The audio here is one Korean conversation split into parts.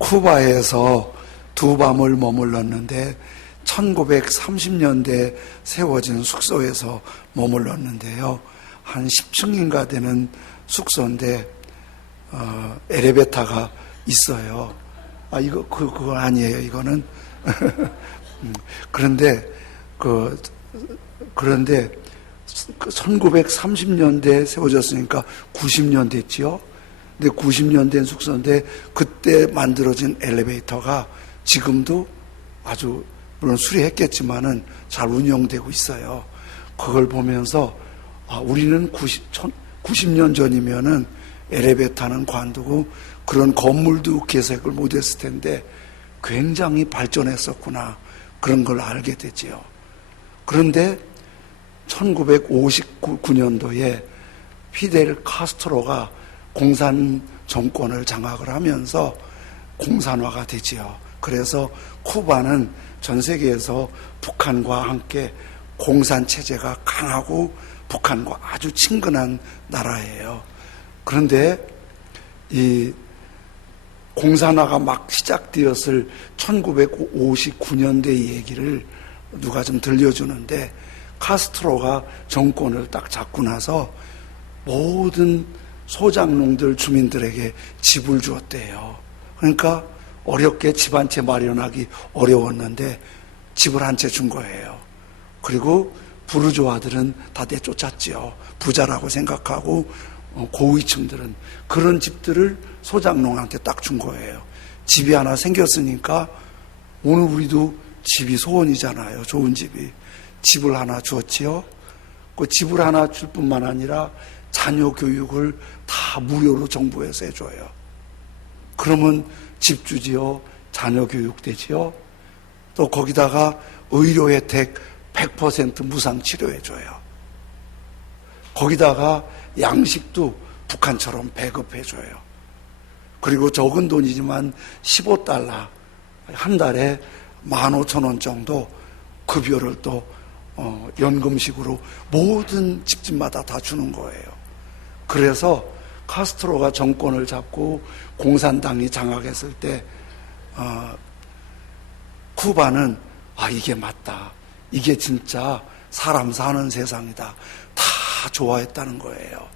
쿠바에서 두 밤을 머물렀는데 1930년대에 세워진 숙소에서 머물렀는데요. 한 10층인가 되는 숙소인데 엘리베이터가 있어요. 그건 아니에요. 이거는 그런데 1930년대에 세워졌으니까 90년 됐지요. 근데 90년 된 숙소인데 그때 만들어진 엘리베이터가 지금도 아주 물론 수리했겠지만은 잘 운영되고 있어요. 그걸 보면서 우리는 90년 전이면은 엘리베이터는 관두고 그런 건물도 개색을 못했을 텐데 굉장히 발전했었구나, 그런 걸 알게 되지요. 그런데 1959년도에 피델 카스트로가 공산 정권을 장악을 하면서 공산화가 되지요. 그래서 쿠바는 전 세계에서 북한과 함께 공산 체제가 강하고 북한과 아주 친근한 나라예요. 그런데 이 공산화가 막 시작되었을 1959년대 얘기를 누가 좀 들려주는데, 카스트로가 정권을 딱 잡고 나서 모든 소작농들 주민들에게 집을 주었대요. 그러니까 어렵게 집 한 채 마련하기 어려웠는데 집을 한 채 준 거예요. 그리고 부르주아들은 다 내쫓았지요. 부자라고 생각하고 고위층들은 그런 집들을 소작농한테 딱 준 거예요. 집이 하나 생겼으니까 오늘 우리도 집이 소원이잖아요. 좋은 집이. 집을 하나 주었지요. 그 집을 하나 줄 뿐만 아니라 자녀 교육을 다 무료로 정부에서 해줘요. 그러면 집 주지요. 자녀 교육 되지요. 또 거기다가 의료 혜택 100% 무상 치료해줘요. 거기다가 양식도 북한처럼 배급해줘요. 그리고 적은 돈이지만 15달러, 한 달에 15,000원 정도 급여를 또 연금식으로 모든 집집마다 다 주는 거예요. 그래서 카스트로가 정권을 잡고 공산당이 장악했을 때 쿠바는 이게 맞다, 이게 진짜 사람 사는 세상이다, 다 좋아했다는 거예요.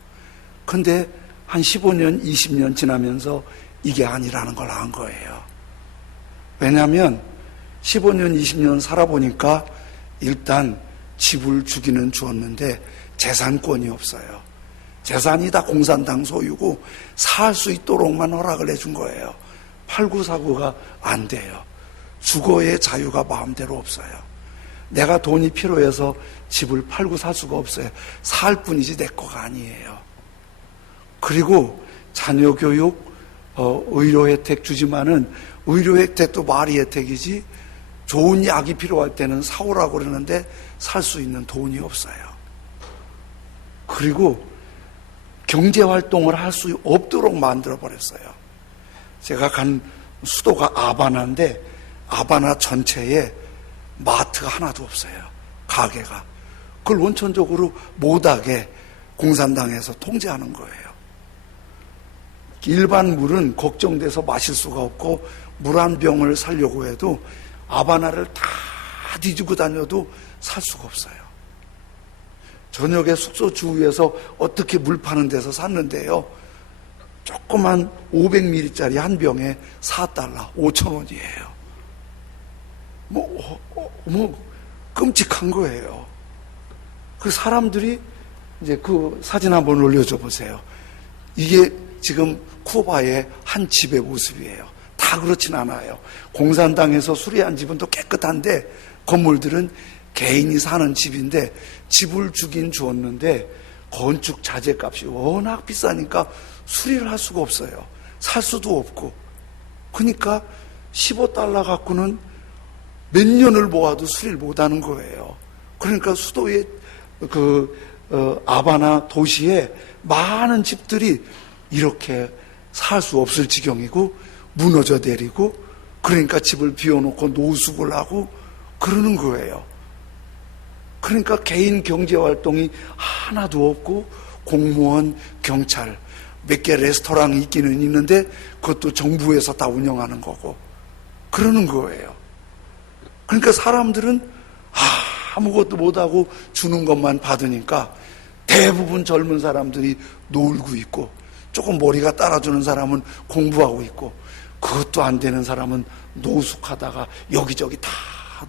근데 한 15년, 20년 지나면서 이게 아니라는 걸 안 거예요. 왜냐하면 15년, 20년 살아보니까 일단 집을 주기는 주었는데 재산권이 없어요. 재산이 다 공산당 소유고 살 수 있도록만 허락을 해준 거예요. 팔고 사고가 안 돼요. 주거의 자유가 마음대로 없어요. 내가 돈이 필요해서 집을 팔고 살 수가 없어요. 살 뿐이지 내 거가 아니에요. 그리고 자녀 교육, 의료 혜택 주지만은 의료 혜택도 말이 혜택이지, 좋은 약이 필요할 때는 사오라고 그러는데 살 수 있는 돈이 없어요. 그리고 경제활동을 할 수 없도록 만들어버렸어요. 제가 간 수도가 아바나인데 아바나 전체에 마트가 하나도 없어요. 가게가. 그걸 원천적으로 못하게 공산당에서 통제하는 거예요. 일반 물은 걱정돼서 마실 수가 없고 물 한 병을 사려고 해도 아바나를 다 뒤지고 다녀도 살 수가 없어요. 저녁에 숙소 주위에서 어떻게 물 파는 데서 샀는데요, 조그만 500ml짜리 한 병에 4달러, 5,000원이에요. 끔찍한 거예요. 그 사람들이 이제 그 사진 한번 올려줘 보세요. 이게 지금 쿠바의 한 집의 모습이에요. 다 그렇진 않아요. 공산당에서 수리한 집은 또 깨끗한데 건물들은 개인이 사는 집인데 집을 주긴 주었는데 건축 자재값이 워낙 비싸니까 수리를 할 수가 없어요. 살 수도 없고. 그러니까 15달러 갖고는 몇 년을 모아도 수리를 못하는 거예요. 그러니까 수도의 아바나 도시에 많은 집들이 이렇게 살 수 없을 지경이고 무너져 내리고, 그러니까 집을 비워놓고 노숙을 하고 그러는 거예요. 그러니까 개인 경제활동이 하나도 없고 공무원, 경찰 몇 개 레스토랑이 있기는 있는데 그것도 정부에서 다 운영하는 거고 그러는 거예요. 그러니까 사람들은 아무것도 못하고 주는 것만 받으니까 대부분 젊은 사람들이 놀고 있고, 조금 머리가 따라주는 사람은 공부하고 있고, 그것도 안 되는 사람은 노숙하다가 여기저기 다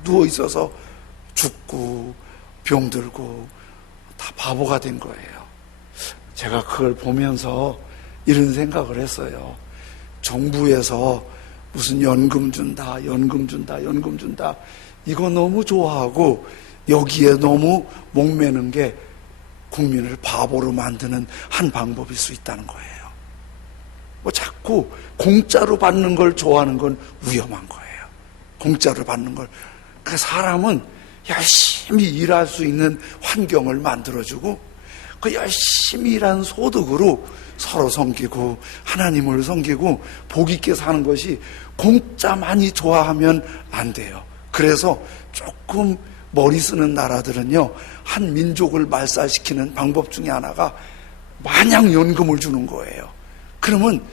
누워 있어서 죽고 병들고 다 바보가 된 거예요. 제가 그걸 보면서 이런 생각을 했어요. 정부에서 무슨 연금 준다, 연금 준다, 연금 준다, 이거 너무 좋아하고 여기에 너무 목매는 게 국민을 바보로 만드는 한 방법일 수 있다는 거예요. 뭐 자꾸 공짜로 받는 걸 좋아하는 건 위험한 거예요. 공짜로 받는 걸. 그 사람은 열심히 일할 수 있는 환경을 만들어주고 그 열심히 일한 소득으로 서로 섬기고 하나님을 섬기고 복 있게 사는 것이 공짜 많이 좋아하면 안 돼요. 그래서 조금 머리 쓰는 나라들은요, 한 민족을 말살시키는 방법 중에 하나가 마냥 연금을 주는 거예요. 그러면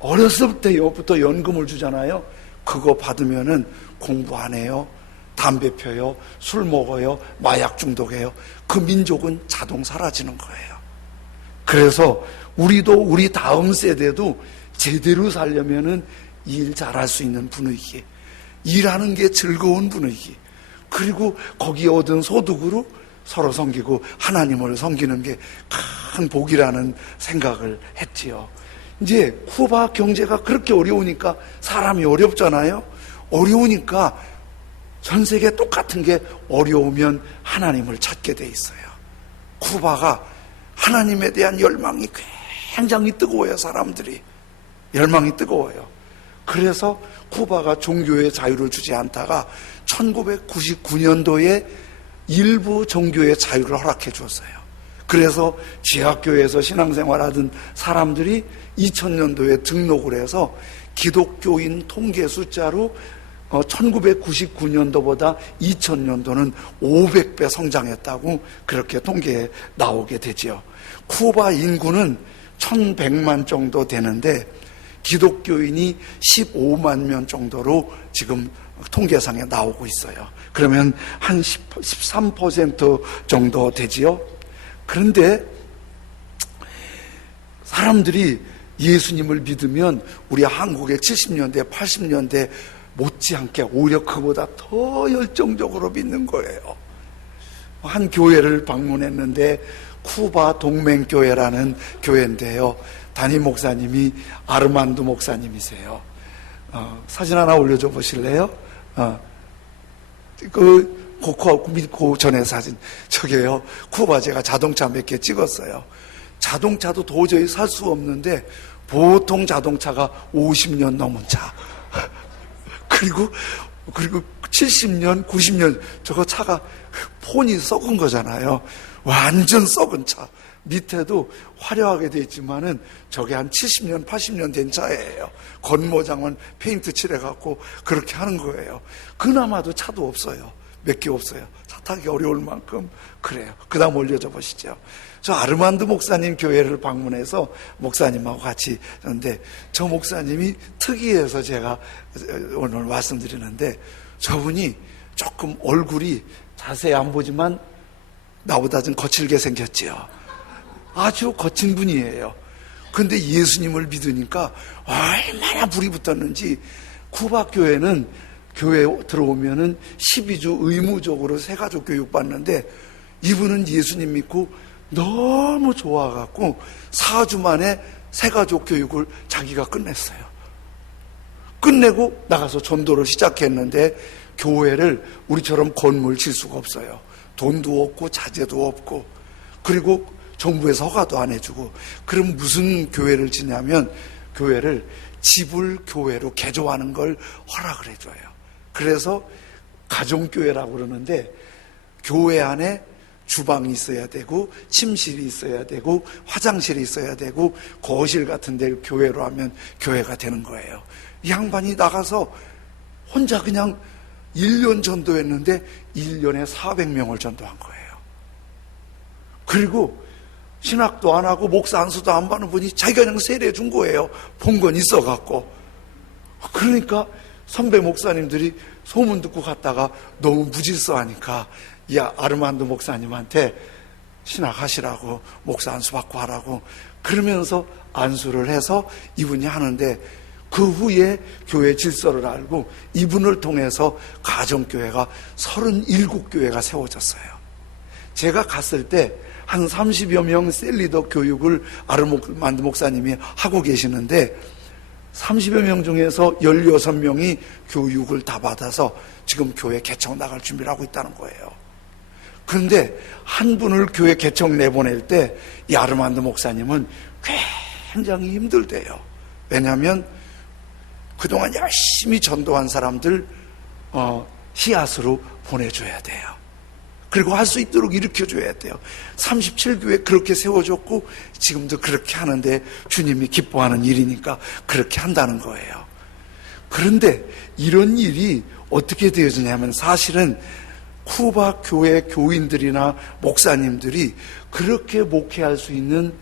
어렸을 때부터 연금을 주잖아요. 그거 받으면은 공부 안 해요, 담배 펴요, 술 먹어요, 마약 중독해요. 그 민족은 자동 사라지는 거예요. 그래서 우리도 우리 다음 세대도 제대로 살려면은 일 잘할 수 있는 분위기, 일하는 게 즐거운 분위기, 그리고 거기에 얻은 소득으로 서로 섬기고 하나님을 섬기는 게 큰 복이라는 생각을 했지요. 이제 쿠바 경제가 그렇게 어려우니까 사람이 어렵잖아요. 어려우니까 전 세계 똑같은 게 어려우면 하나님을 찾게 돼 있어요. 쿠바가 하나님에 대한 열망이 굉장히 뜨거워요. 사람들이 열망이 뜨거워요. 그래서 쿠바가 종교의 자유를 주지 않다가 1999년도에 일부 종교의 자유를 허락해 주었어요. 그래서 지하교회에서 신앙생활하던 사람들이 2000년도에 등록을 해서 기독교인 통계 숫자로 1999년도보다 2000년도는 500배 성장했다고 그렇게 통계에 나오게 되죠. 쿠바 인구는 1100만 정도 되는데 기독교인이 15만 명 정도로 지금 통계상에 나오고 있어요. 그러면 한 13% 정도 되지요. 그런데 사람들이 예수님을 믿으면 우리 한국의 70년대, 80년대 못지않게 오히려 그보다 더 열정적으로 믿는 거예요. 한 교회를 방문했는데 쿠바 동맹교회라는 교회인데요. 담임 목사님이 아르만도 목사님이세요. 사진 하나 올려줘 보실래요? 그 전에 사진. 저게요. 쿠바 제가 자동차 몇 개 찍었어요. 자동차도 도저히 살 수 없는데 보통 자동차가 50년 넘은 차. 그리고 70년, 90년 저거 차가 폰이 썩은 거잖아요. 완전 썩은 차. 밑에도 화려하게 돼 있지만은 저게 한 70년, 80년 된 차예요. 겉모장은 페인트 칠해갖고 그렇게 하는 거예요. 그나마도 차도 없어요. 몇 개 없어요. 차 타기 어려울 만큼 그래요. 그 다음 올려줘 보시죠. 저 아르만드 목사님 교회를 방문해서 목사님하고 같이 했는데 저 목사님이 특이해서 제가 오늘 말씀드리는데 저분이 조금 얼굴이 자세히 안 보지만 나보다 좀 거칠게 생겼지요. 아주 거친 분이에요. 근데 예수님을 믿으니까 얼마나 불이 붙었는지 쿠바 교회는 교회에 들어오면은 12주 의무적으로 새가족 교육 받는데 이분은 예수님 믿고 너무 좋아갖고 4주 만에 새가족 교육을 자기가 끝냈어요. 끝내고 나가서 전도를 시작했는데 교회를 우리처럼 건물 질 수가 없어요. 돈도 없고 자재도 없고 그리고 정부에서 허가도 안 해주고 그럼 무슨 교회를 지냐면 교회를 지불 교회로 개조하는 걸 허락을 해줘요. 그래서 가정교회라고 그러는데 교회 안에 주방이 있어야 되고 침실이 있어야 되고 화장실이 있어야 되고 거실 같은 데 교회로 하면 교회가 되는 거예요. 이 양반이 나가서 혼자 그냥 1년 전도했는데 1년에 400명을 전도한 거예요. 그리고 신학도 안 하고 목사 안수도 안 받는 분이 자기가 그냥 세례해 준 거예요. 본 건 있어갖고. 그러니까 선배 목사님들이 소문 듣고 갔다가 너무 무질서하니까 이 아르만드 목사님한테 신학하시라고, 목사 안수 받고 하라고 그러면서 안수를 해서 이분이 하는데, 그 후에 교회 질서를 알고 이분을 통해서 가정교회가 37교회가 세워졌어요. 제가 갔을 때 한 30여 명 셀리더 교육을 아르만드 목사님이 하고 계시는데, 30여 명 중에서 16명이 교육을 다 받아서 지금 교회 개척 나갈 준비를 하고 있다는 거예요. 그런데 한 분을 교회 개척 내보낼 때 이 아르만드 목사님은 굉장히 힘들대요. 왜냐하면 그동안 열심히 전도한 사람들 씨앗으로 보내줘야 돼요. 그리고 할 수 있도록 일으켜줘야 돼요. 37교회 그렇게 세워줬고 지금도 그렇게 하는데 주님이 기뻐하는 일이니까 그렇게 한다는 거예요. 그런데 이런 일이 어떻게 되어지냐면, 사실은 쿠바 교회 교인들이나 목사님들이 그렇게 목회할 수 있는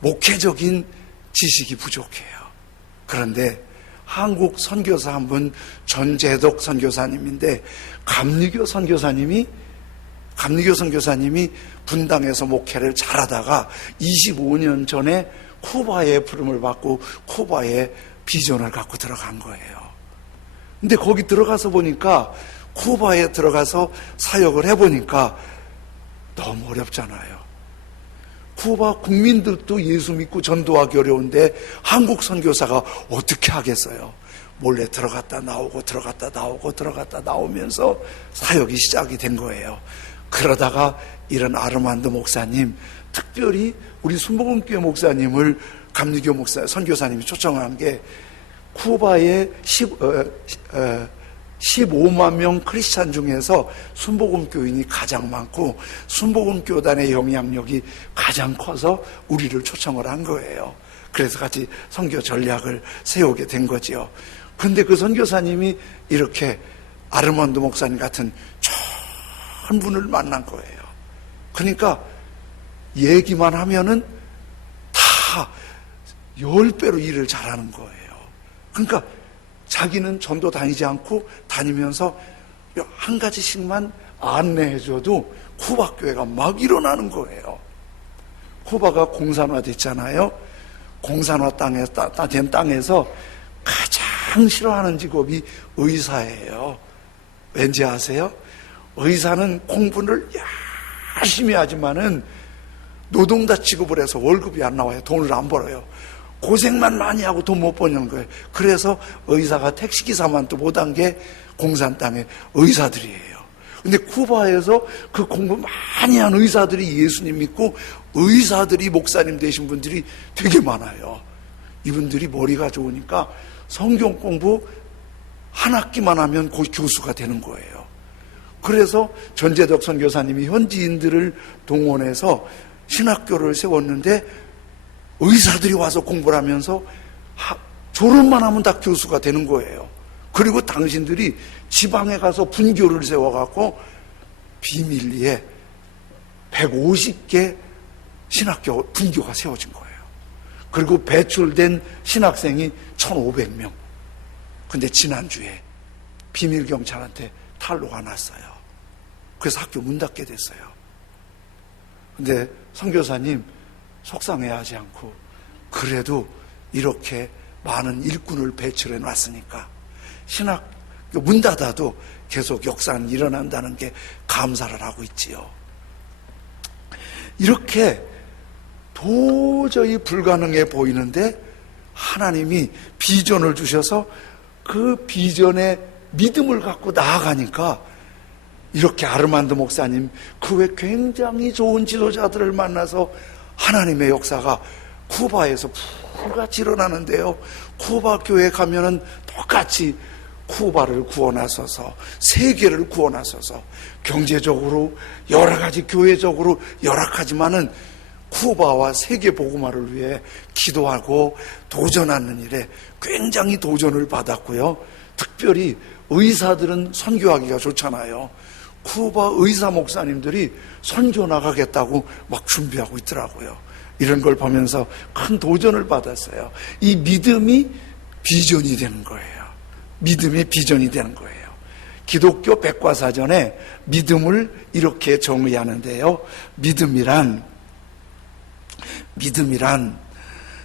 목회적인 지식이 부족해요. 그런데 한국 선교사 한 분, 전재덕 선교사님인데, 감리교 선교사님이 분당에서 목회를 잘하다가 25년 전에 쿠바의 부름을 받고 쿠바의 비전을 갖고 들어간 거예요. 근데 거기 들어가서 보니까, 쿠바에 들어가서 사역을 해보니까 너무 어렵잖아요. 쿠바 국민들도 예수 믿고 전도하기 어려운데 한국 선교사가 어떻게 하겠어요? 몰래 들어갔다 나오고 들어갔다 나오고 들어갔다 나오면서 사역이 시작이 된 거예요. 그러다가 이런 아르만드 목사님, 특별히 우리 순복음교회 목사님을 감리교 목사, 선교사님이 초청한 게, 쿠바의 15만 명 크리스찬 중에서 순복음교인이 가장 많고 순복음교단의 영향력이 가장 커서 우리를 초청을 한 거예요. 그래서 같이 선교 전략을 세우게 된 거지요. 그런데 그 선교사님이 이렇게 아르만드 목사님 같은 좋은 분을 만난 거예요. 그러니까 얘기만 하면은 다 10배로 일을 잘하는 거예요. 그러니까 자기는 전도 다니지 않고 다니면서 한 가지씩만 안내해줘도 쿠바 교회가 막 일어나는 거예요. 쿠바가 공산화 됐잖아요. 공산화 된 땅에서 가장 싫어하는 직업이 의사예요. 왠지 아세요? 의사는 공부를 열심히 하지만은 노동자 취급을 해서 월급이 안 나와요. 돈을 안 벌어요. 고생만 많이 하고 돈 못 버는 거예요. 그래서 의사가 택시기사만 또 못한 게 공산 땅의 의사들이에요. 근데 쿠바에서 그 공부 많이 한 의사들이 예수님 믿고 의사들이 목사님 되신 분들이 되게 많아요. 이분들이 머리가 좋으니까 성경 공부 한 학기만 하면 곧 교수가 되는 거예요. 그래서 전재덕 선교사님이 현지인들을 동원해서 신학교를 세웠는데, 의사들이 와서 공부를 하면서 졸업만 하면 다 교수가 되는 거예요. 그리고 당신들이 지방에 가서 분교를 세워갖고 비밀리에 150개 신학교 분교가 세워진 거예요. 그리고 배출된 신학생이 1,500명. 근데 지난주에 비밀경찰한테 탈로가 났어요. 그래서 학교 문 닫게 됐어요. 근데 선교사님 속상해하지 않고, 그래도 이렇게 많은 일꾼을 배출해 놨으니까 신학교 문 닫아도 계속 역사는 일어난다는 게 감사를 하고 있지요. 이렇게 도저히 불가능해 보이는데 하나님이 비전을 주셔서 그 비전에 믿음을 갖고 나아가니까, 이렇게 아르만드 목사님 그 외 굉장히 좋은 지도자들을 만나서 하나님의 역사가 쿠바에서 불같이 일어나는데요. 쿠바 교회 가면은 똑같이 쿠바를 구원하소서, 세계를 구원하소서, 경제적으로 여러 가지 교회적으로 열악하지만은 쿠바와 세계 복음화를 위해 기도하고 도전하는 일에 굉장히 도전을 받았고요. 특별히 의사들은 선교하기가 좋잖아요. 쿠바 의사 목사님들이 선교 나가겠다고 막 준비하고 있더라고요. 이런 걸 보면서 큰 도전을 받았어요. 이 믿음이 비전이 되는 거예요. 믿음이 비전이 되는 거예요. 기독교 백과사전에 믿음을 이렇게 정의하는데요. 믿음이란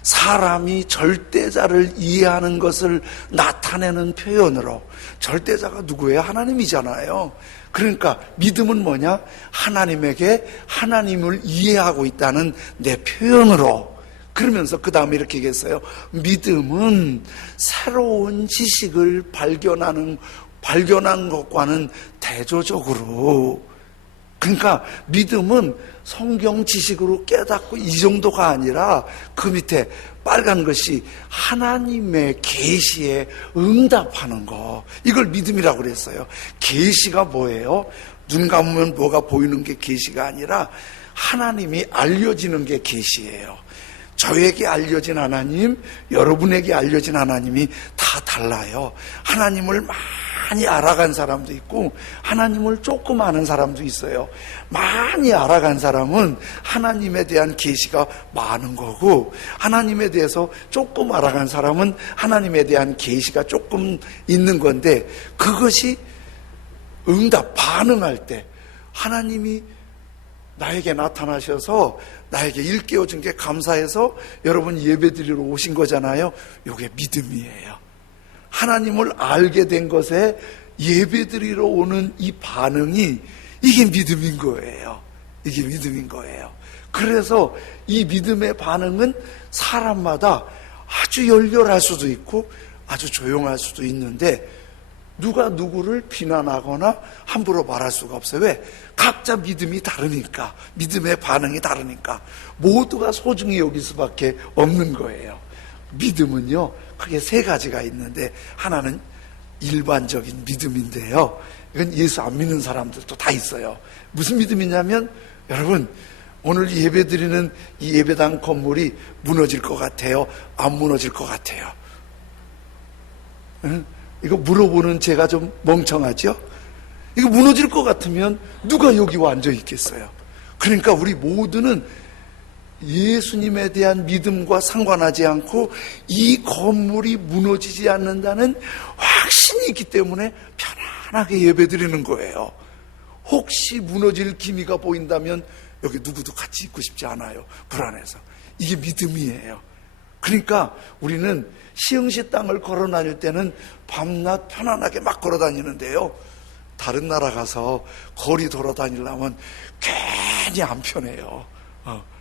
사람이 절대자를 이해하는 것을 나타내는 표현으로, 절대자가 누구예요? 하나님이잖아요. 그러니까 믿음은 뭐냐? 하나님에게 하나님을 이해하고 있다는 내 표현으로. 그러면서 그 다음에 이렇게 얘기했어요. 믿음은 새로운 지식을 발견한 것과는 대조적으로. 그러니까 믿음은 성경 지식으로 깨닫고 이 정도가 아니라 그 밑에 빨간 것이 하나님의 계시에 응답하는 거, 이걸 믿음이라고 그랬어요. 계시가 뭐예요? 눈 감으면 뭐가 보이는 게 계시가 아니라 하나님이 알려지는 게 계시예요. 저에게 알려진 하나님, 여러분에게 알려진 하나님이 다 달라요. 하나님을 많이 알아간 사람도 있고 하나님을 조금 아는 사람도 있어요. 많이 알아간 사람은 하나님에 대한 계시가 많은 거고, 하나님에 대해서 조금 알아간 사람은 하나님에 대한 계시가 조금 있는 건데, 그것이 응답, 반응할 때 하나님이 나에게 나타나셔서 나에게 일깨워 준 게 감사해서 여러분 예배드리러 오신 거잖아요. 이게 믿음이에요. 하나님을 알게 된 것에 예배드리러 오는 이 반응이, 이게 믿음인 거예요. 이게 믿음인 거예요. 그래서 이 믿음의 반응은 사람마다 아주 열렬할 수도 있고 아주 조용할 수도 있는데, 누가 누구를 비난하거나 함부로 말할 수가 없어요. 왜? 각자 믿음이 다르니까, 믿음의 반응이 다르니까 모두가 소중히 여길 수밖에 없는 거예요. 믿음은요, 크게 세 가지가 있는데, 하나는 일반적인 믿음인데요, 이건 예수 안 믿는 사람들도 다 있어요. 무슨 믿음이냐면, 여러분, 오늘 예배 드리는 이 예배당 건물이 무너질 것 같아요? 안 무너질 것 같아요? 응? 이거 물어보는 제가 좀 멍청하죠? 이거 무너질 것 같으면 누가 여기 앉아 있겠어요? 그러니까 우리 모두는 예수님에 대한 믿음과 상관하지 않고 이 건물이 무너지지 않는다는 확신이 있기 때문에 편안하게 예배드리는 거예요. 혹시 무너질 기미가 보인다면 여기 누구도 같이 있고 싶지 않아요. 불안해서. 이게 믿음이에요. 그러니까 우리는 시흥시 땅을 걸어 다닐 때는 밤낮 편안하게 막 걸어 다니는데요, 다른 나라 가서 거리 돌아다니려면 괜히 안 편해요.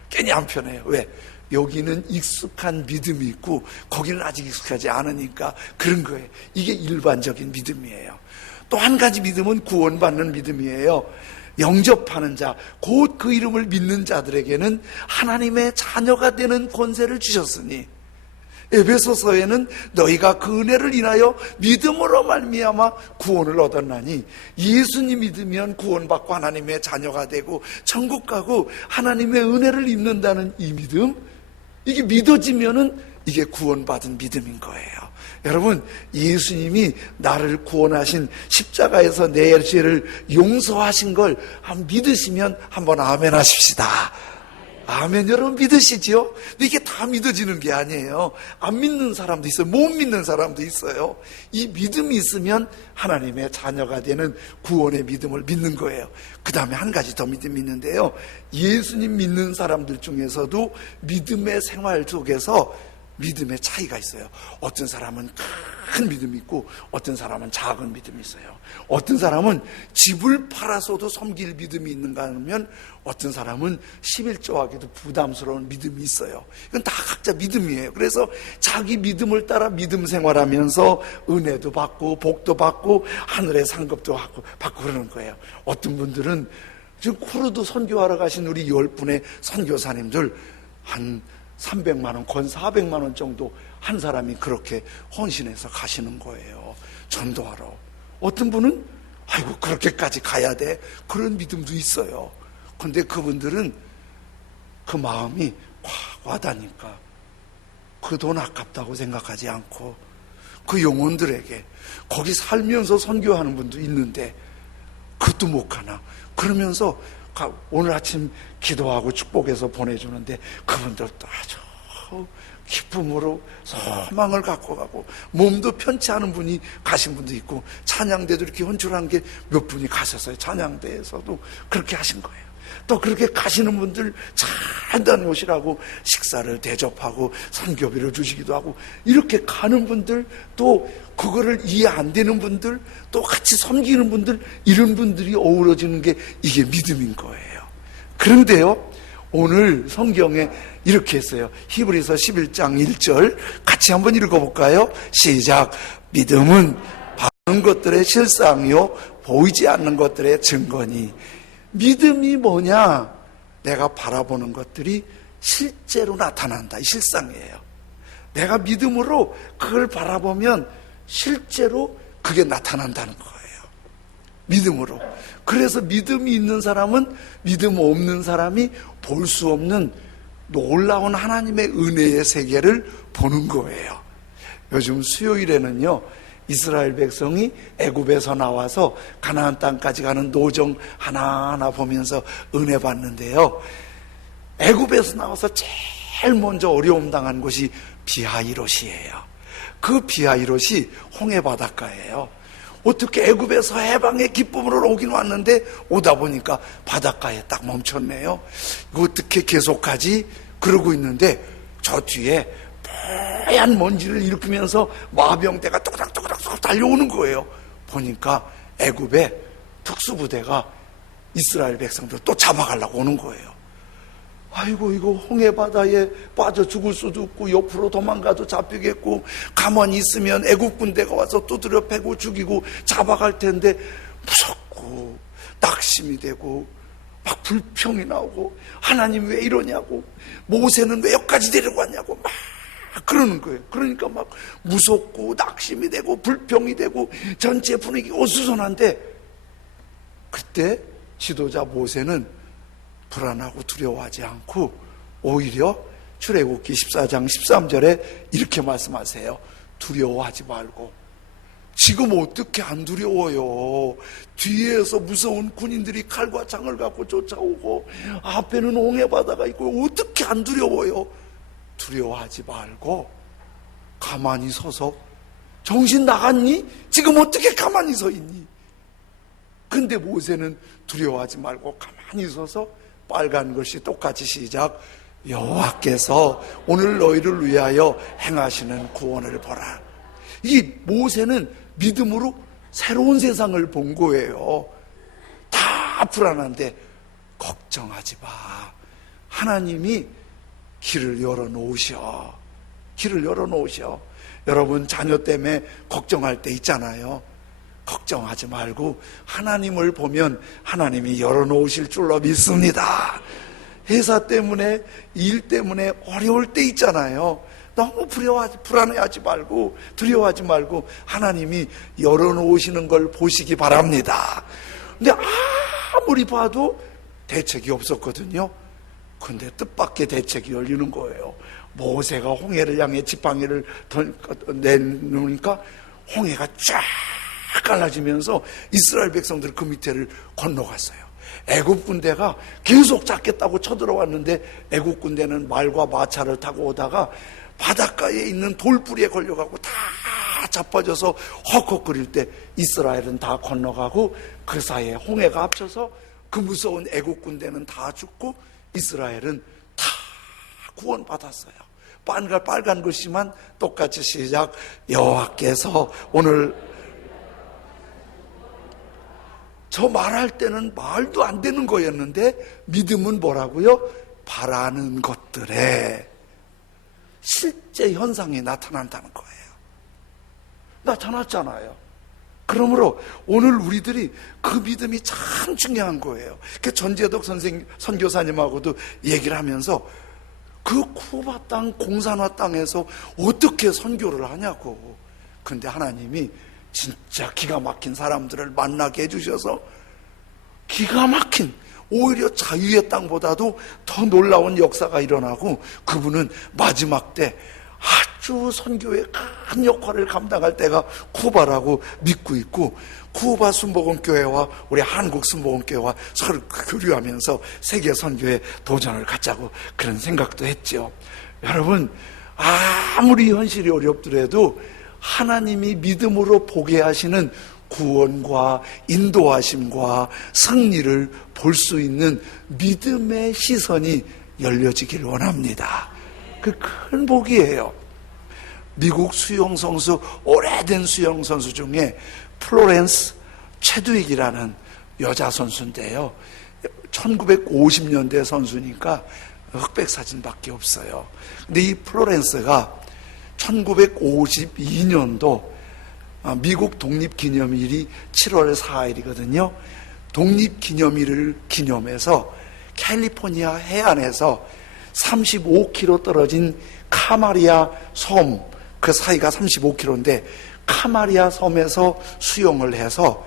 괜히 안 편해요. 왜? 여기는 익숙한 믿음이 있고 거기는 아직 익숙하지 않으니까 그런 거예요. 이게 일반적인 믿음이에요. 또 한 가지 믿음은 구원받는 믿음이에요. 영접하는 자, 곧 그 이름을 믿는 자들에게는 하나님의 자녀가 되는 권세를 주셨으니, 에베소서에는 너희가 그 은혜를 인하여 믿음으로 말미암아 구원을 얻었나니, 예수님 믿으면 구원받고 하나님의 자녀가 되고 천국 가고 하나님의 은혜를 입는다는 이 믿음, 이게 믿어지면은 이게 구원받은 믿음인 거예요. 여러분, 예수님이 나를 구원하신, 십자가에서 내 죄를 용서하신 걸 한번 믿으시면 한번 아멘 하십시다. 아멘. 여러분 믿으시지요? 근데 이게 다 믿어지는 게 아니에요. 안 믿는 사람도 있어요. 못 믿는 사람도 있어요. 이 믿음이 있으면 하나님의 자녀가 되는 구원의 믿음을 믿는 거예요. 그 다음에 한 가지 더 믿음이 있는데요, 예수님 믿는 사람들 중에서도 믿음의 생활 속에서 믿음의 차이가 있어요. 어떤 사람은 큰 믿음이 있고 어떤 사람은 작은 믿음이 있어요. 어떤 사람은 집을 팔아서도 섬길 믿음이 있는가 하면 어떤 사람은 11조하기도 부담스러운 믿음이 있어요. 이건 다 각자 믿음이에요. 그래서 자기 믿음을 따라 믿음 생활하면서 은혜도 받고 복도 받고 하늘의 상급도 받고 그러는 거예요. 어떤 분들은 지금 코르도 선교하러 가신 우리 10분의 선교사님들 한 300만 원, 건 400만 원 정도 한 사람이 그렇게 헌신해서 가시는 거예요. 전도하러. 어떤 분은 아이고 그렇게까지 가야 돼, 그런 믿음도 있어요. 그런데 그분들은 그 마음이 확 와닿으니까 그 돈 아깝다고 생각하지 않고 그 영혼들에게, 거기 살면서 선교하는 분도 있는데 그 밥도 못 가나. 그러면서 오늘 아침 기도하고 축복해서 보내주는데 그분들도 아주 기쁨으로 소망을 갖고 가고, 몸도 편치 않은 분이 가신 분도 있고, 찬양대도 이렇게 헌출한 게 몇 분이 가셨어요. 찬양대에서도 그렇게 하신 거예요. 또 그렇게 가시는 분들 잘 다녀오시라고 식사를 대접하고 선교비를 주시기도 하고, 이렇게 가는 분들, 또 그거를 이해 안 되는 분들, 또 같이 섬기는 분들, 이런 분들이 어우러지는 게 이게 믿음인 거예요. 그런데요, 오늘 성경에 이렇게 했어요. 히브리서 11장 1절 같이 한번 읽어볼까요? 시작. 믿음은 바라는 것들의 실상이요 보이지 않는 것들의 증거니. 믿음이 뭐냐? 내가 바라보는 것들이 실제로 나타난다. 이 실상이에요. 내가 믿음으로 그걸 바라보면 실제로 그게 나타난다는 거예요. 믿음으로. 그래서 믿음이 있는 사람은 믿음 없는 사람이 볼 수 없는 놀라운 하나님의 은혜의 세계를 보는 거예요. 요즘 수요일에는요, 이스라엘 백성이 애굽에서 나와서 가나안 땅까지 가는 노정 하나하나 보면서 은혜 받는데요, 애굽에서 나와서 제일 먼저 어려움 당한 곳이 비하이롯이에요. 그 비하이롯이 홍해 바닷가예요. 어떻게 애굽에서 해방의 기쁨으로 오긴 왔는데 오다 보니까 바닷가에 딱 멈췄네요. 이거 어떻게 계속하지? 그러고 있는데 저 뒤에 뽀얀 먼지를 일으키면서 마병대가 또닥또닥 달려오는 거예요. 보니까 애굽의 특수부대가 이스라엘 백성들 또 잡아가려고 오는 거예요. 아이고, 이거 홍해바다에 빠져 죽을 수도 없고 옆으로 도망가도 잡히겠고, 가만히 있으면 애국 군대가 와서 두드려 패고 죽이고 잡아갈 텐데 무섭고 낙심이 되고 막 불평이 나오고, 하나님 왜 이러냐고, 모세는 왜 여기까지 데려왔냐고 막 그러는 거예요. 그러니까 막 무섭고 낙심이 되고 불평이 되고 전체 분위기가 어수선한데, 그때 지도자 모세는 불안하고 두려워하지 않고 오히려 출애굽기 14장 13절에 이렇게 말씀하세요. 두려워하지 말고. 지금 어떻게 안 두려워요? 뒤에서 무서운 군인들이 칼과 창을 갖고 쫓아오고 앞에는 홍해바다가 있고 어떻게 안 두려워요? 두려워하지 말고 가만히 서서, 정신 나갔니? 지금 어떻게 가만히 서 있니? 근데 모세는 두려워하지 말고 가만히 서서 빨간 글씨 똑같이 시작. 여호와께서 오늘 너희를 위하여 행하시는 구원을 보라. 이 모세는 믿음으로 새로운 세상을 본 거예요. 다 불안한데 걱정하지 마. 하나님이 길을 열어놓으셔. 길을 열어놓으셔. 여러분 자녀 때문에 걱정할 때 있잖아요. 걱정하지 말고 하나님을 보면 하나님이 열어놓으실 줄로 믿습니다. 회사 때문에, 일 때문에 어려울 때 있잖아요. 너무 불안해하지 말고 두려워하지 말고 하나님이 열어놓으시는 걸 보시기 바랍니다. 근데 아무리 봐도 대책이 없었거든요. 근데 뜻밖의 대책이 열리는 거예요. 모세가 홍해를 향해 지팡이를 내놓으니까 홍해가 쫙 갈라지면서 이스라엘 백성들 그 밑에를 건너갔어요. 애굽 군대가 계속 잡겠다고 쳐들어왔는데 애굽 군대는 말과 마차를 타고 오다가 바닷가에 있는 돌뿌리에 걸려가고 다 자빠져서 헉헉거릴 때 이스라엘은 다 건너가고, 그 사이에 홍해가 합쳐서 그 무서운 애굽 군대는 다 죽고 이스라엘은 다 구원받았어요. 빨간 글씨만 똑같이 시작. 여호와께서 오늘. 저 말할 때는 말도 안 되는 거였는데 믿음은 뭐라고요? 바라는 것들에 실제 현상이 나타난다는 거예요. 나타났잖아요. 그러므로 오늘 우리들이 그 믿음이 참 중요한 거예요. 전재덕 선교사님하고도 얘기를 하면서 그 쿠바 땅, 공산화 땅에서 어떻게 선교를 하냐고. 근데 하나님이 진짜 기가 막힌 사람들을 만나게 해주셔서 기가 막힌, 오히려 자유의 땅보다도 더 놀라운 역사가 일어나고, 그분은 마지막 때 아주 선교의 큰 역할을 감당할 때가 쿠바라고 믿고 있고, 쿠바 순복음교회와 우리 한국 순복음교회와 서로 교류하면서 세계 선교에 도전을 갖자고 그런 생각도 했죠. 여러분, 아무리 현실이 어렵더라도 하나님이 믿음으로 보게 하시는 구원과 인도하심과 승리를 볼 수 있는 믿음의 시선이 열려지길 원합니다. 그 큰 복이에요. 미국 수영 선수, 오래된 수영 선수 중에 플로렌스 체드윅이라는 여자 선수인데요, 1950년대 선수니까 흑백 사진밖에 없어요. 근데 이 플로렌스가 1952년도 미국 독립기념일이 7월 4일이거든요. 독립기념일을 기념해서 캘리포니아 해안에서 35km 떨어진 카마리아 섬, 그 사이가 35km인데 카마리아 섬에서 수영을 해서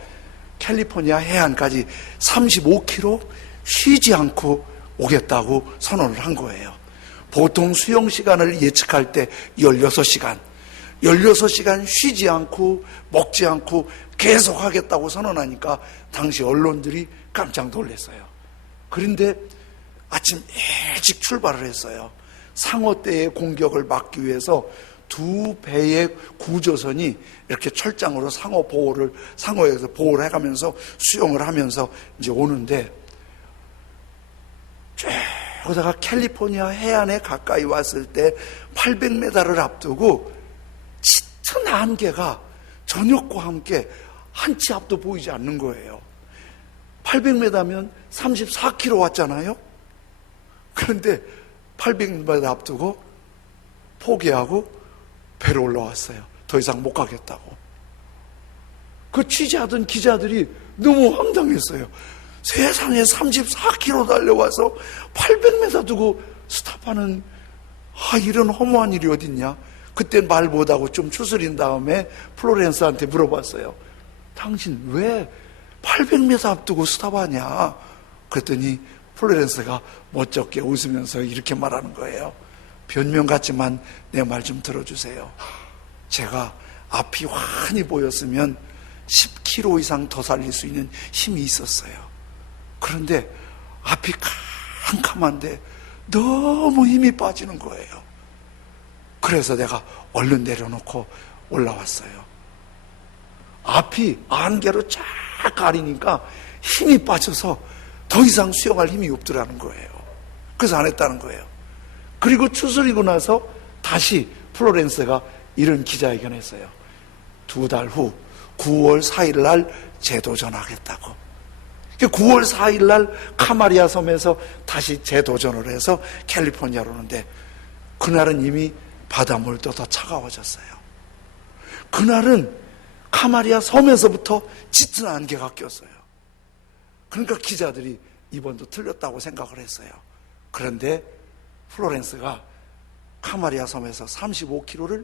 캘리포니아 해안까지 35km 쉬지 않고 오겠다고 선언을 한 거예요. 보통 수영 시간을 예측할 때 16시간 쉬지 않고 먹지 않고 계속 하겠다고 선언하니까 당시 언론들이 깜짝 놀랐어요. 그런데 아침 일찍 출발을 했어요. 상어떼의 공격을 막기 위해서 두 배의 구조선이 이렇게 철장으로 상어에서 보호를 해가면서 수영을 하면서 이제 오는데, 그러다가 캘리포니아 해안에 가까이 왔을 때 800m를 앞두고 짙은 안개가 저녁과 함께 한치 앞도 보이지 않는 거예요. 800m면 34km 왔잖아요. 그런데 800m 앞두고 포기하고 배로 올라왔어요. 더 이상 못 가겠다고. 그 취재하던 기자들이 너무 황당했어요. 세상에 34km 달려와서 800m 두고 스탑하는, 이런 허무한 일이 어딨냐. 그땐 말 못하고 좀 추스린 다음에 플로렌스한테 물어봤어요. 당신 왜 800m 앞두고 스탑하냐. 그랬더니 플로렌스가 멋쩍게 웃으면서 이렇게 말하는 거예요. 변명 같지만 내 말 좀 들어주세요. 제가 앞이 환히 보였으면 10km 이상 더 살릴 수 있는 힘이 있었어요. 그런데 앞이 캄캄한데 너무 힘이 빠지는 거예요. 그래서 내가 얼른 내려놓고 올라왔어요. 앞이 안개로 쫙 가리니까 힘이 빠져서 더 이상 수영할 힘이 없더라는 거예요. 그래서 안 했다는 거예요. 그리고 추스리고 나서 다시 플로렌스가 이런 기자회견을 했어요. 2달 후 9월 4일 날 재도전하겠다고. 9월 4일 날 카마리아 섬에서 다시 재도전을 해서 캘리포니아로 오는데, 그날은 이미 바닷물도 더 차가워졌어요. 그날은 카마리아 섬에서부터 짙은 안개가 꼈어요. 그러니까 기자들이 이번도 틀렸다고 생각을 했어요. 그런데 플로렌스가 카마리아 섬에서 35km를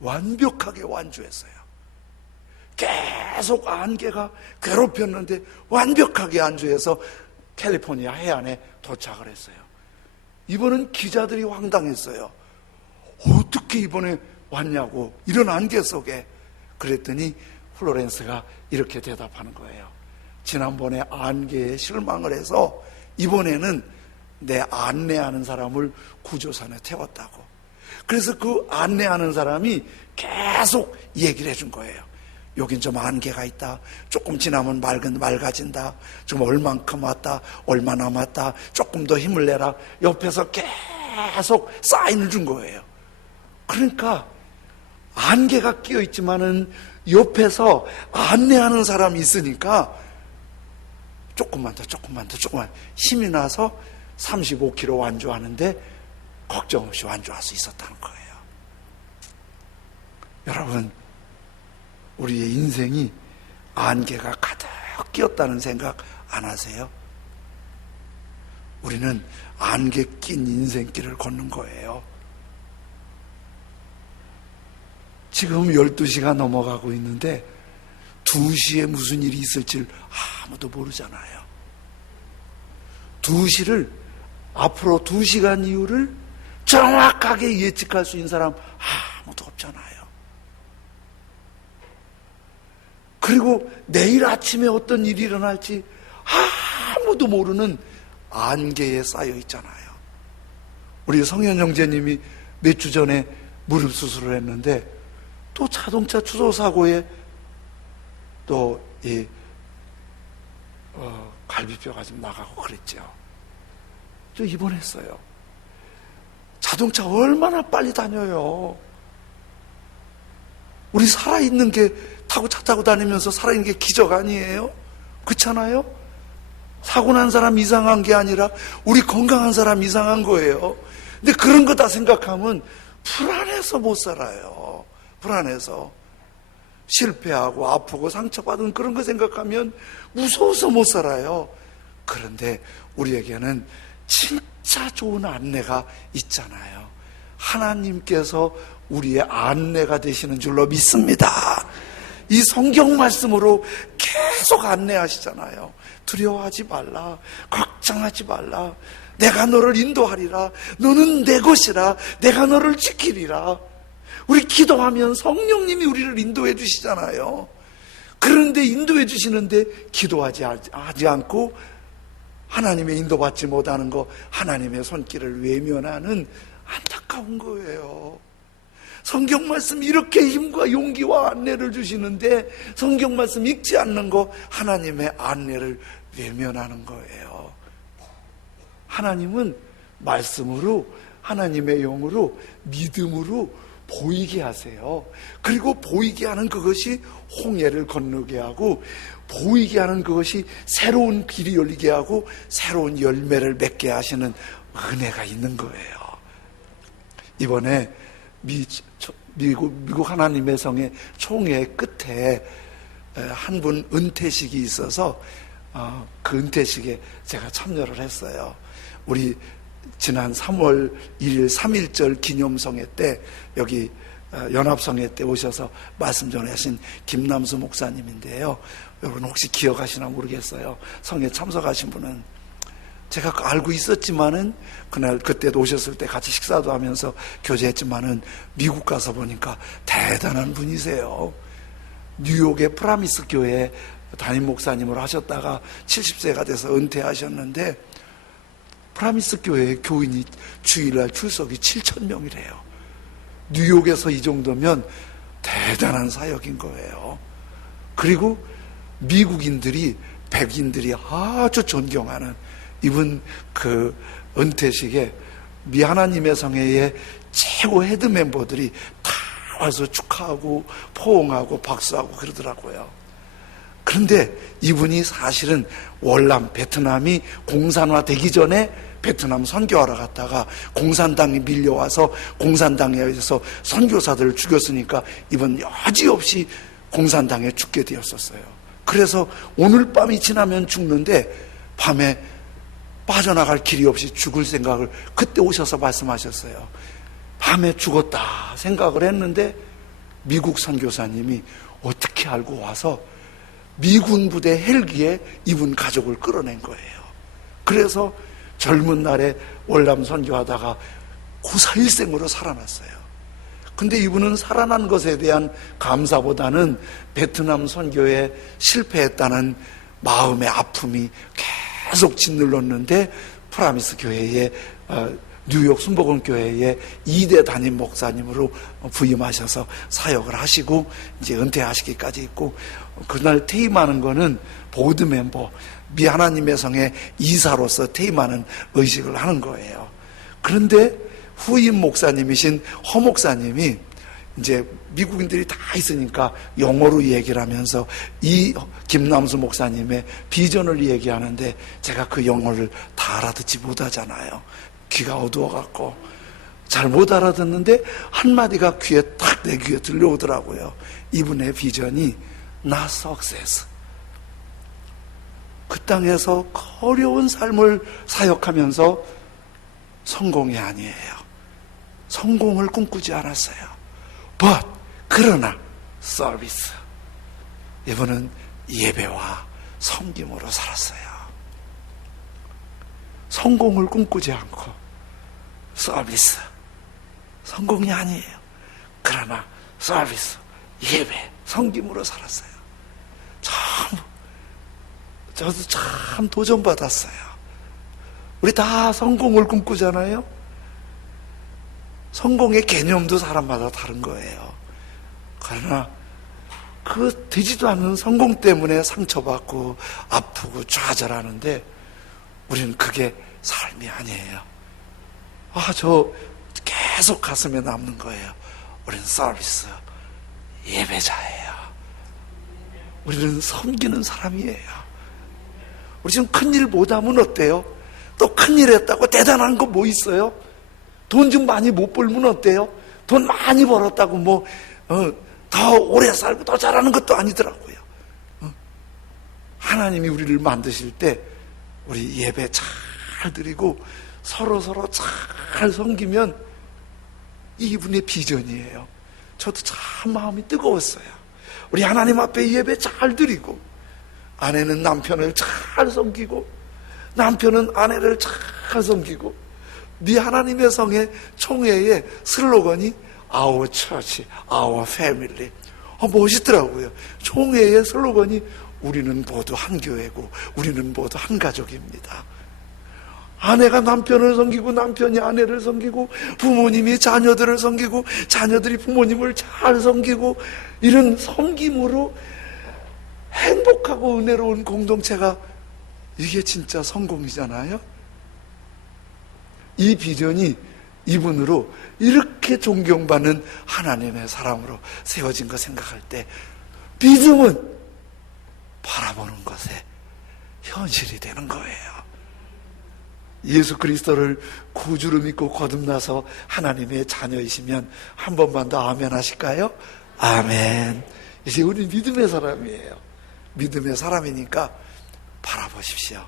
완벽하게 완주했어요. 계속 안개가 괴롭혔는데 완벽하게 완주해서 캘리포니아 해안에 도착을 했어요. 이번은 기자들이 황당했어요. 어떻게 이번에 왔냐고, 이런 안개 속에. 그랬더니 플로렌스가 이렇게 대답하는 거예요. 지난번에 안개에 실망을 해서 이번에는 내 안내하는 사람을 구조선에 태웠다고. 그래서 그 안내하는 사람이 계속 얘기를 해준 거예요. 여긴 좀 안개가 있다. 조금 지나면 맑아진다. 좀 얼만큼 왔다. 얼마 남았다. 조금 더 힘을 내라. 옆에서 계속 사인을 준 거예요. 그러니까 안개가 끼어 있지만은 옆에서 안내하는 사람이 있으니까 조금만 더 힘이 나서 35km 완주하는데 걱정 없이 완주할 수 있었다는 거예요. 여러분, 우리의 인생이 안개가 가득 끼었다는 생각 안 하세요? 우리는 안개 낀 인생길을 걷는 거예요. 지금 12시가 넘어가고 있는데 2시에 무슨 일이 있을지 아무도 모르잖아요. 2시를, 앞으로 2시간 이후를 정확하게 예측할 수 있는 사람 아무도 없잖아요. 그리고 내일 아침에 어떤 일이 일어날지 아무도 모르는 안개에 쌓여 있잖아요. 우리 성현 형제님이 몇 주 전에 무릎 수술을 했는데 또 자동차 추돌 사고에 또 이 갈비뼈가 좀 나가고 그랬죠. 저 입원했어요. 자동차 얼마나 빨리 다녀요. 우리 살아있는 게 타고 차 타고 다니면서 살아있는 게 기적 아니에요? 그렇잖아요? 사고 난 사람 이상한 게 아니라 우리 건강한 사람 이상한 거예요. 근데 그런 거 다 생각하면 불안해서 못 살아요. 불안해서. 실패하고 아프고 상처받은 그런 거 생각하면 무서워서 못 살아요. 그런데 우리에게는 진짜 좋은 안내가 있잖아요. 하나님께서 우리의 안내가 되시는 줄로 믿습니다. 이 성경 말씀으로 계속 안내하시잖아요. 두려워하지 말라, 걱정하지 말라, 내가 너를 인도하리라, 너는 내 것이라, 내가 너를 지키리라. 우리 기도하면 성령님이 우리를 인도해 주시잖아요. 그런데 인도해 주시는데 기도하지 않고 하나님의 인도받지 못하는 거, 하나님의 손길을 외면하는 안타까운 거예요. 성경 말씀 이렇게 힘과 용기와 안내를 주시는데 성경 말씀 읽지 않는 거, 하나님의 안내를 외면하는 거예요. 하나님은 말씀으로, 하나님의 영으로, 믿음으로 보이게 하세요. 그리고 보이게 하는 그것이 홍해를 건너게 하고, 보이게 하는 그것이 새로운 길이 열리게 하고 새로운 열매를 맺게 하시는 은혜가 있는 거예요. 이번에 미국 하나님의 성의 총회 끝에 한 분 은퇴식이 있어서 그 은퇴식에 제가 참여를 했어요. 우리 지난 3월 1일 3.1절 기념성회 때 여기 연합성회 때 오셔서 말씀 전하신 김남수 목사님인데요. 여러분 혹시 기억하시나 모르겠어요. 성회 참석하신 분은 제가 알고 있었지만은 그때도 오셨을 때 같이 식사도 하면서 교제했지만은 미국 가서 보니까 대단한 분이세요. 뉴욕의 프라미스 교회 담임 목사님을 하셨다가 70세가 돼서 은퇴하셨는데 프라미스 교회의 교인이 주일날 출석이 7,000명이래요. 뉴욕에서 이 정도면 대단한 사역인 거예요. 그리고 미국인들이, 백인들이 아주 존경하는 이분 그 은퇴식에 하나님의 성회의 최고 헤드 멤버들이 다 와서 축하하고 포옹하고 박수하고 그러더라고요. 그런데 이분이 사실은 월남 베트남이 공산화되기 전에 베트남 선교하러 갔다가 공산당이 밀려와서 공산당에 의해서 선교사들을 죽였으니까 이번 여지없이 공산당에 죽게 되었었어요. 그래서 오늘 밤이 지나면 죽는데 밤에 빠져나갈 길이 없이 죽을 생각을 그때 오셔서 말씀하셨어요. 밤에 죽었다 생각을 했는데 미국 선교사님이 어떻게 알고 와서 미군 부대 헬기에 이분 가족을 끌어낸 거예요. 그래서 젊은 날에 월남 선교하다가 고사일생으로 살아났어요. 근데 이분은 살아난 것에 대한 감사보다는 베트남 선교에 실패했다는 마음의 아픔이 계속 짓눌렀는데 프라미스 교회의 뉴욕 순복음 교회의 2대 담임 목사님으로 부임하셔서 사역을 하시고 이제 은퇴하시기까지 있고, 그날 퇴임하는 거는 보드 멤버, 하나님의 성의 이사로서 퇴임하는 의식을 하는 거예요. 그런데 후임 목사님이신 허 목사님이 이제 미국인들이 다 있으니까 영어로 얘기를 하면서 이 김남수 목사님의 비전을 얘기하는데 제가 그 영어를 다 알아듣지 못하잖아요. 귀가 어두워갖고 잘 못 알아듣는데 한마디가 내 귀에 들려오더라고요. 이분의 비전이 not success, 그 땅에서 어려운 삶을 사역하면서 성공이 아니에요. 성공을 꿈꾸지 않았어요. but 그러나 서비스, 이분은 예배와 섬김으로 살았어요. 성공을 꿈꾸지 않고 서비스, 성공이 아니에요. 그러나 서비스, 예배, 섬김으로 살았어요. 저도 참 도전받았어요. 우리 다 성공을 꿈꾸잖아요. 성공의 개념도 사람마다 다른 거예요. 그러나 그 되지도 않는 성공 때문에 상처받고 아프고 좌절하는데 우리는 그게 삶이 아니에요. 저 계속 가슴에 남는 거예요. 우리는 서비스, 예배자예요. 우리는 섬기는 사람이에요. 우리 지금 큰일 못하면 어때요? 또 큰일 했다고 대단한 거 뭐 있어요? 돈 좀 많이 못 벌면 어때요? 돈 많이 벌었다고 더 오래 살고 더 잘하는 것도 아니더라고요. 하나님이 우리를 만드실 때 우리 예배 잘 드리고 서로 잘 섬기면 이분의 비전이에요. 저도 참 마음이 뜨거웠어요. 우리 하나님 앞에 예배 잘 드리고 아내는 남편을 잘 섬기고 남편은 아내를 잘 섬기고 네 하나님의 성의 총회의 슬로건이 Our Church, Our Family. 멋있더라고요. 총회의 슬로건이 우리는 모두 한 교회고 우리는 모두 한 가족입니다. 아내가 남편을 섬기고 남편이 아내를 섬기고 부모님이 자녀들을 섬기고 자녀들이 부모님을 잘 섬기고 이런 섬김으로 행복하고 은혜로운 공동체가 이게 진짜 성공이잖아요. 이 비전이 이분으로 이렇게 존경받는 하나님의 사람으로 세워진 거 생각할 때 믿음은 바라보는 것에 현실이 되는 거예요. 예수 그리스도를 구주로 믿고 거듭나서 하나님의 자녀이시면 한 번만 더 아멘 하실까요? 아멘. 이제 우리 믿음의 사람이에요. 믿음의 사람이니까 바라보십시오.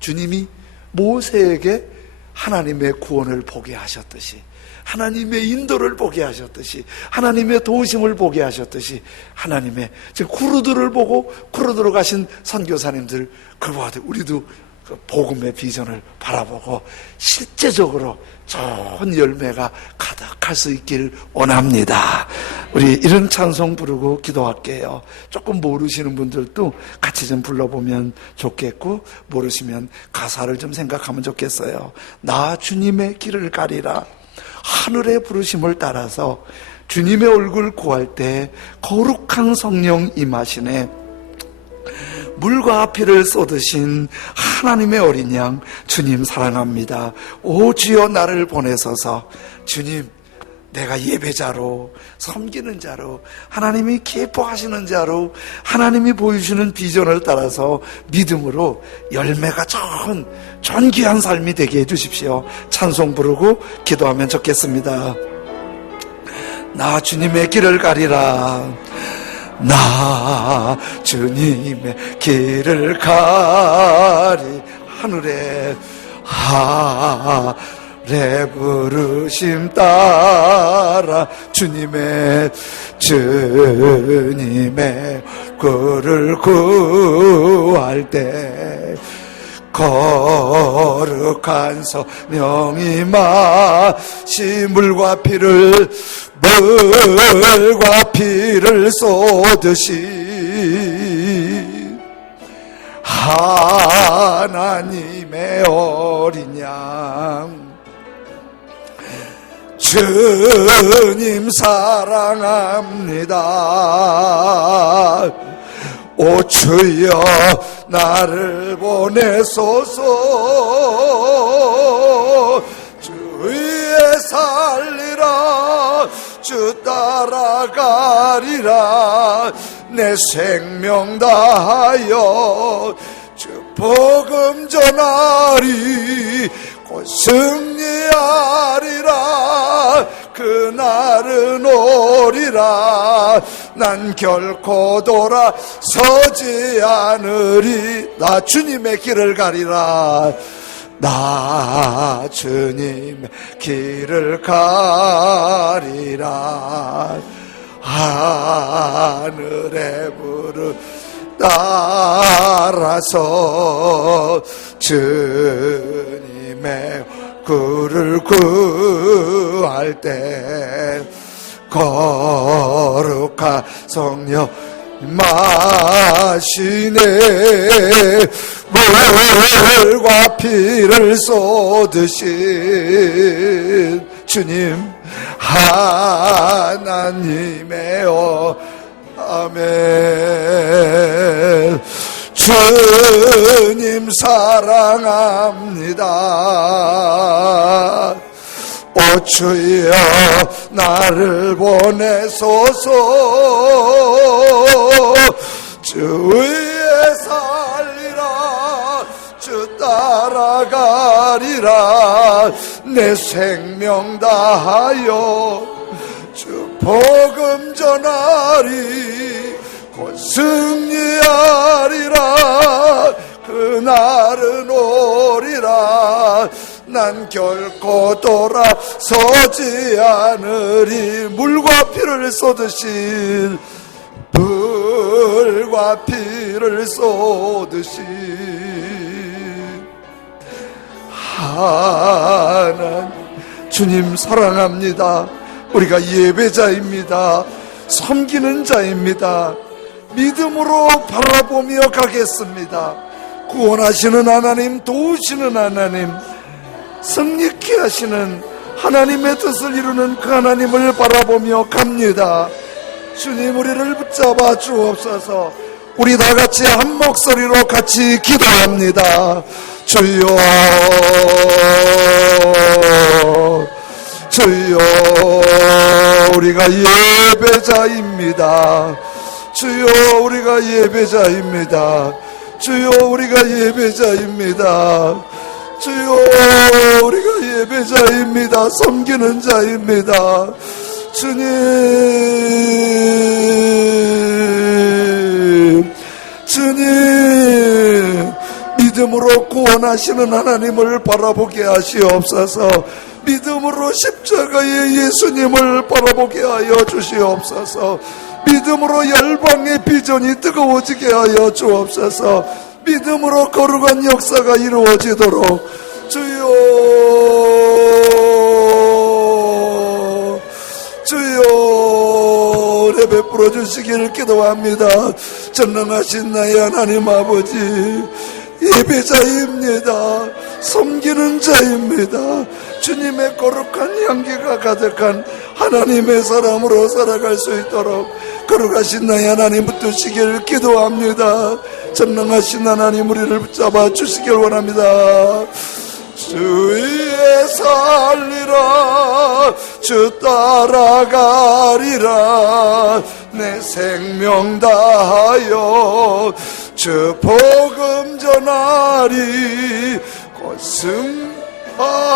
주님이 모세에게 하나님의 구원을 보게 하셨듯이 하나님의 인도를 보게 하셨듯이 하나님의 도우심을 보게 하셨듯이 하나님의 구루들을 보고 구루들어 가신 선교사님들 그와 우리도 그 복음의 비전을 바라보고 실제적으로 좋은 열매가 가득할 수 있길 원합니다. 우리 이런 찬송 부르고 기도할게요. 조금 모르시는 분들도 같이 좀 불러보면 좋겠고 모르시면 가사를 좀 생각하면 좋겠어요. 나 주님의 길을 가리라. 하늘의 부르심을 따라서 주님의 얼굴 구할 때 거룩한 성령 임하시네. 물과 피를 쏟으신 하나님의 어린 양 주님 사랑합니다. 오 주여 나를 보내소서. 주님 내가 예배자로 섬기는 자로 하나님이 기뻐하시는 자로 하나님이 보여주시는 비전을 따라서 믿음으로 열매가 좋은 존귀한 삶이 되게 해주십시오. 찬송 부르고 기도하면 좋겠습니다. 나 주님의 길을 가리라. 나 주님의 길을 가리. 하늘에 부르심 따라 주님의 꼴을 구할 때 거룩한 성령이 마시 물과 피를 쏟으시 하나님의 어린 양 주님 사랑합니다. 오 주여 나를 보내소서. 주 위에 살리라. 주 따라가리라. 내 생명 다하여 주 복음 전하리. 곧 승리하리라. 그날은 오리라. 난 결코 돌아서지 않으리. 나 주님의 길을 가리라. 나 주님의 길을 가리라. 하늘의 부름 따라서 주님의 굴을 구할 때 거룩한 성령 마시네. 물과 피를 쏟으신 주님 하나님이여. 아멘. 주님 사랑합니다. 오 주여 나를 보내소서. 주 위에 살리라. 주 따라가리라. 내 생명 다하여 주 복음 전하리. 곧 승리하리라. 그날은 오리라. 난 결코 돌아서지 않으리. 물과 피를 쏟으신, 물과 피를 쏟으신 하나님 주님 사랑합니다. 우리가 예배자입니다. 섬기는 자입니다. 믿음으로 바라보며 가겠습니다. 구원하시는 하나님, 도우시는 하나님, 승리케 하시는 하나님의 뜻을 이루는 그 하나님을 바라보며 갑니다. 주님 우리를 붙잡아 주옵소서. 우리 다 같이 한 목소리로 같이 기도합니다. 주여, 주여, 우리가 예배자입니다. 주여, 우리가 예배자입니다. 주여, 우리가 예배자입니다. 주여, 우리가 예배자입니다. 섬기는 자입니다. 주님, 주님, 믿음으로 구원하시는 하나님을 바라보게 하시옵소서. 믿음으로 십자가의 예수님을 바라보게 하여 주시옵소서. 믿음으로 열방의 비전이 뜨거워지게 하여 주옵소서. 믿음으로 거룩한 역사가 이루어지도록 주여, 주여 은혜 베풀어 주시기를 기도합니다. 전능하신 나의 하나님 아버지, 예배자입니다. 섬기는 자입니다. 주님의 거룩한 향기가 가득한 하나님의 사람으로 살아갈 수 있도록 거룩하신 나의 하나님 붙드시기를 기도합니다. 전능하신 하나님 우리를 붙잡아 주시길 원합니다. 주 위에 살리라. 주 따라가리라. 내 생명 다하여 주 복음 전하리. 곧 승하리라.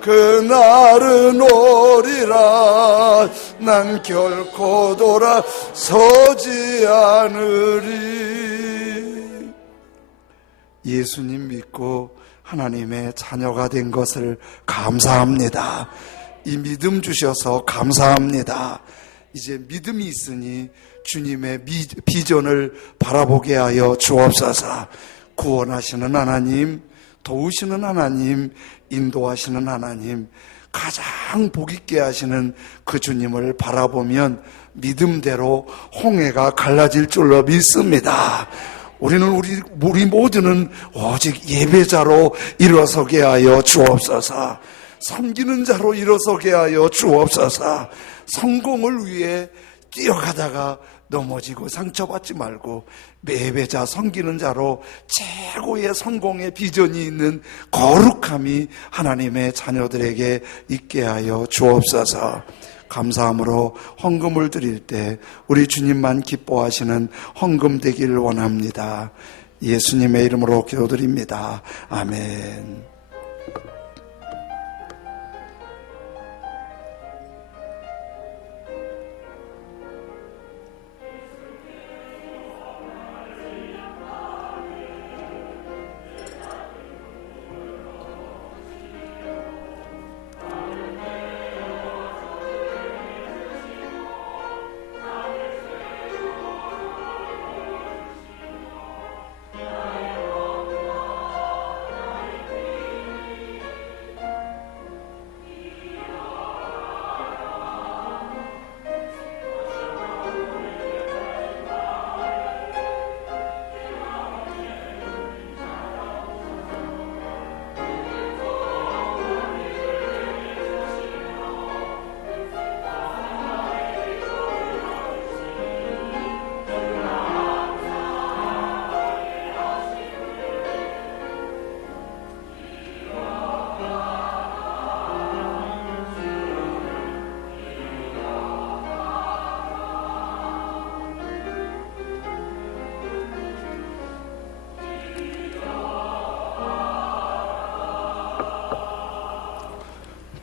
그날은 오리라. 난 결코 돌아서지 않으리. 예수님 믿고 하나님의 자녀가 된 것을 감사합니다. 이 믿음 주셔서 감사합니다. 이제 믿음이 있으니 주님의 비전을 바라보게 하여 주옵소서. 구원하시는 하나님, 도우시는 하나님, 인도하시는 하나님, 가장 복 있게 하시는 그 주님을 바라보면 믿음대로 홍해가 갈라질 줄로 믿습니다. 우리 모두는 오직 예배자로 일어서게 하여 주옵소서. 섬기는 자로 일어서게 하여 주옵소서. 성공을 위해 뛰어가다가 넘어지고 상처받지 말고 예배자, 섬기는 자로 최고의 성공의 비전이 있는 거룩함이 하나님의 자녀들에게 있게 하여 주옵소서. 감사함으로 헌금을 드릴 때 우리 주님만 기뻐하시는 헌금 되기를 원합니다. 예수님의 이름으로 기도드립니다. 아멘.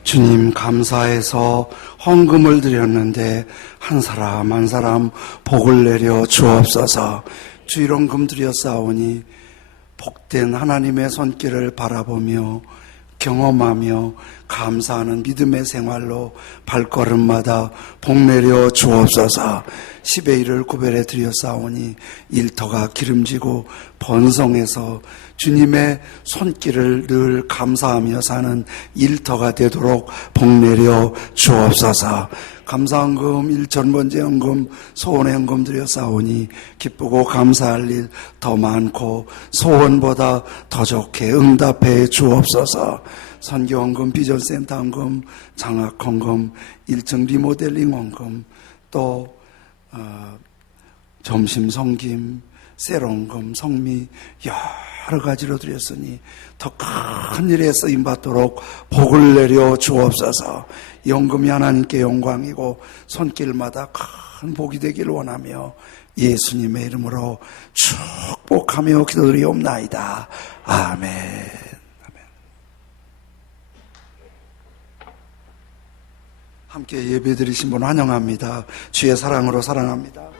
주님 감사해서 헌금을 드렸는데 한 사람 한 사람 복을 내려 주옵소서. 주일헌금 드렸사오니 복된 하나님의 손길을 바라보며 경험하며 감사하는 믿음의 생활로 발걸음마다 복 내려 주옵소서. 10의 1을 구별해 드렸사오니 일터가 기름지고 번성해서 주님의 손길을 늘 감사하며 사는 일터가 되도록 복 내려 주옵소서. 감사헌금, 일천번제헌금, 소원의 헌금 드렸사오니 기쁘고 감사할 일 더 많고 소원보다 더 좋게 응답해 주옵소서. 선교헌금, 비전센터 헌금, 장학헌금, 1층 리모델링 헌금, 또 점심 성김, 셀헌금, 성미 여러 가지로 드렸으니 더 큰 일에 쓰임받도록 복을 내려 주옵소서. 연금이 하나님께 영광이고 손길마다 큰 복이 되기를 원하며 예수님의 이름으로 축복하며 기도드리옵나이다. 아멘. 함께 예배드리신 분 환영합니다. 주의 사랑으로 사랑합니다.